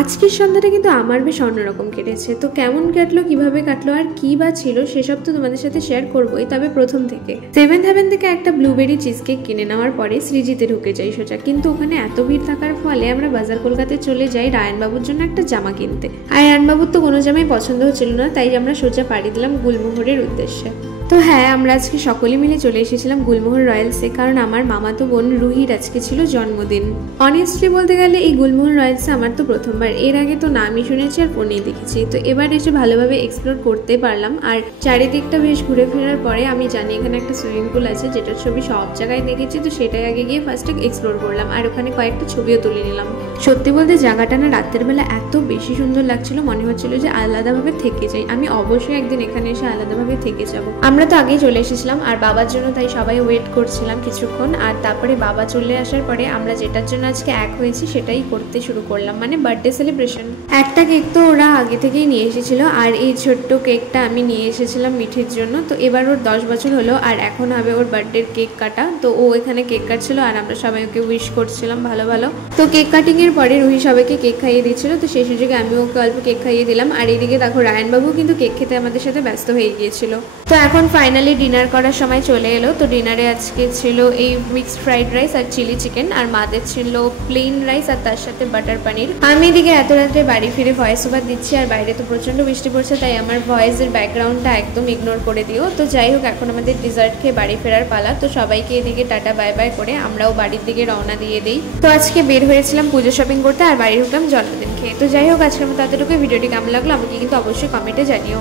আজকের সন্ধ্যাটা কিন্তু আমার বেশ অন্যরকম কেটেছে। তো কেমন কাটলো, কিভাবে কাটলো আর কি বা ছিল সেসব তো তোমাদের সাথে শেয়ার করবোই। তবে প্রথম থেকে সেভেন্থ হেভেন থেকে একটা ব্লুবেরি চিজ কেক কিনে নেওয়ার পরে সৃজিতে ঢুকে যাই সোজা। কিন্তু ওখানে এত ভিড় থাকার ফলে আমরা বাজার কলকাতায় চলে যাই রায়নবাবুর জন্য একটা জামা কিনতে। আর রায়নবাবুর তো কোনো জামাই পছন্দ হচ্ছিল না, তাই আমরা সোজা পাড়ি দিলাম গুলমোহরের উদ্দেশ্যে। তো হ্যাঁ, আমরা আজকে সকলে মিলে চলে এসেছিলাম গুলমোহর রয়্যালসে, কারণ আমার মামাতো বোন রুহির আজকে ছিল জন্মদিন। অনেস্টলি বলতে গেলে এই গুলমোহর রয়্যালসে আমার তো প্রথমবার, এর আগে তো নামই শুনেছি আর ফোনেই দেখেছি। তো এবার এসে ভালোভাবে এক্সপ্লোর করতে পারলাম। আর চারিদিকটা বেশ ঘুরে ফেরার পরে আমি জানি এখানে একটা সুইমিং পুল আছে, যেটার ছবি সব জায়গায় দেখেছি, তো সেটাই আগে গিয়ে ফার্স্টে এক্সপ্লোর করলাম আর ওখানে কয়েকটা ছবিও তুলে নিলাম। সত্যি বলতে জায়গাটা না রাতের বেলা এত বেশি সুন্দর লাগছিল, মনে হচ্ছিল যে আলাদাভাবে থেকে যাই। আমি অবশ্যই একদিন এখানে এসে আলাদাভাবে থেকে যাবো। আমরা তো আগেই চলে এসেছিলাম আর বাবার জন্য তাই সবাই ওয়েট করছিলাম কিছুক্ষণ। আর তারপরে বাবা চলে আসার পরে আমরা যেটার জন্য আজকে এক হয়েছি সেটাই করতে শুরু করলাম, মানে বার্থডে সেলিব্রেশন। একটা কেক তো ওরা আগে থেকেই নিয়ে এসেছিল, আর এই ছোট্ট কেকটা আমি নিয়ে এসেছিলাম মিঠির জন্য। তো এবার ওর 10 বছর হলো আর এখন হবে ওর বার্থডের কেক কাটা। তো ও এখানে কেক কাটছিল আর আমরা সবাই ওকে উইশ করছিলাম ভালো ভালো। তো কেক কাটিং এর পরে রুহি সবাইকে কেক খাইয়ে দিচ্ছিল, তো সেই সুযোগে আমি ওকে অল্প কেক খাইয়ে দিলাম। আর এদিকে দেখো রায়নবাবু কিন্তু কেক খেতে আমাদের সাথে ব্যস্ত হয়ে গিয়েছিল। তো এখন ফাইনালি ডিনার করার সময় চলে এলো। তো ডিনারে আজকে ছিল এই মিক্সড ফ্রাইড রাইস আর চিলি চিকেন, আর মাদের ছিল প্লেন রাইস আর তার সাথে বাটার পানির। আমি এদিকে এত রাত্রে বাড়ি ফিরে ভয়েস ওভার দিচ্ছি, আর বাইরে তো প্রচন্ড বৃষ্টি পড়ছে, তাই আমার ভয়েসের ব্যাকগ্রাউন্ডটা একদম ইগনোর করে দিও। তো যাই হোক, এখন আমাদের ডিজার্ট খেয়ে বাড়ি ফেরার পালা। তো সবাইকে এদিকে টাটা বাই বাই করে আমরাও বাড়ির দিকে রওনা দিয়ে দিই। তো আজকে বের হয়েছিলাম পুজো শপিং করতে আর বাড়ি ঢুকলাম জন্মদিন খেয়ে। তো যাই হোক, আজকের মতো এতটুকু। ভিডিওটি কেমন লাগলো আমাকে কিন্তু অবশ্যই কমেন্টে জানিও।